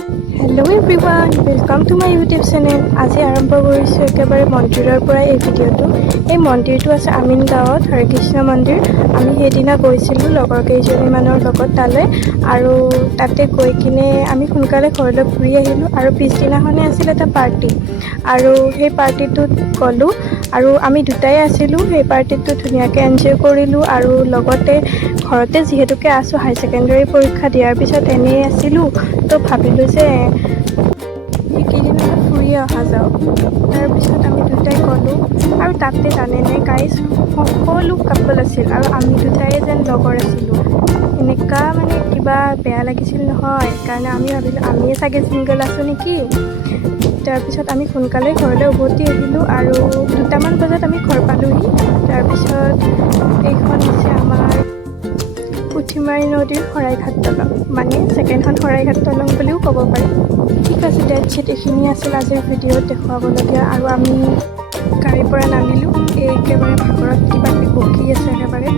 Hello' everyone, welcome to my YouTube channel. আজি আৰম্ভ কৰিছোঁ একেবাৰে মন্দিৰৰ পৰাই এই ভিডিঅ'টো। এই মন্দিৰটো আছে আমিন গাঁৱত, হৰে কৃষ্ণ মন্দিৰ। আমি সেইদিনা গৈছিলোঁ লগৰ কেইজনীমানৰ লগত তালৈ, আৰু তাতে গৈ কিনে আমি সোনকালে ঘৰলৈ ঘূৰি আহিলোঁ। আৰু পিছদিনাখনে আছিল এটা পাৰ্টি, আৰু সেই পাৰ্টিটোত গ'লোঁ। আৰু আমি দুটাই আছিলোঁ। সেই পাৰ্টিটো ধুনীয়াকৈ এনজয় কৰিলোঁ। আৰু লগতে ঘৰতে যিহেতুকে আছোঁ, হাই ছেকেণ্ডেৰী পৰীক্ষা দিয়াৰ পিছত এনেই আছিলোঁ, তো ভাবিলোঁ যে এইকেইদিন ফুৰি অহা যাওক। তাৰপিছত আমি দুটাই গ'লোঁ, আৰু তাতে জানেনে গাইজ, সকলো কাপল আছিল আৰু আমি দুটাই যেন লগৰ আছিলোঁ। এনেকুৱা মানে কিবা বেয়া লাগিছিল নহয়, কাৰণে আমি ভাবিলোঁ আমিয়ে চাগে ছিংগল আছোঁ নেকি। তাৰপিছত আমি সোনকালে ঘৰলৈ উভতি আহিলোঁ, আৰু 2টামান বজাত আমি ঘৰ পালোঁহি। তাৰপিছত এইখন হৈছে আমাৰ পুঠিমাৰী নদীৰ শৰাইঘাট দলং, মানে ছেকেণ্ডখন শৰাইঘাট দলং বুলিও ক'ব পাৰি। ঠিক আছে, ডেটছ ইট। এইখিনি আছিল আজিৰ ভিডিঅ'ত দেখুৱাবলগীয়া। আৰু আমি গাড়ীৰ পৰা নামিলোঁ। একেবাৰে ভাগৰত কিবা কিবি বকি আছে একেবাৰে।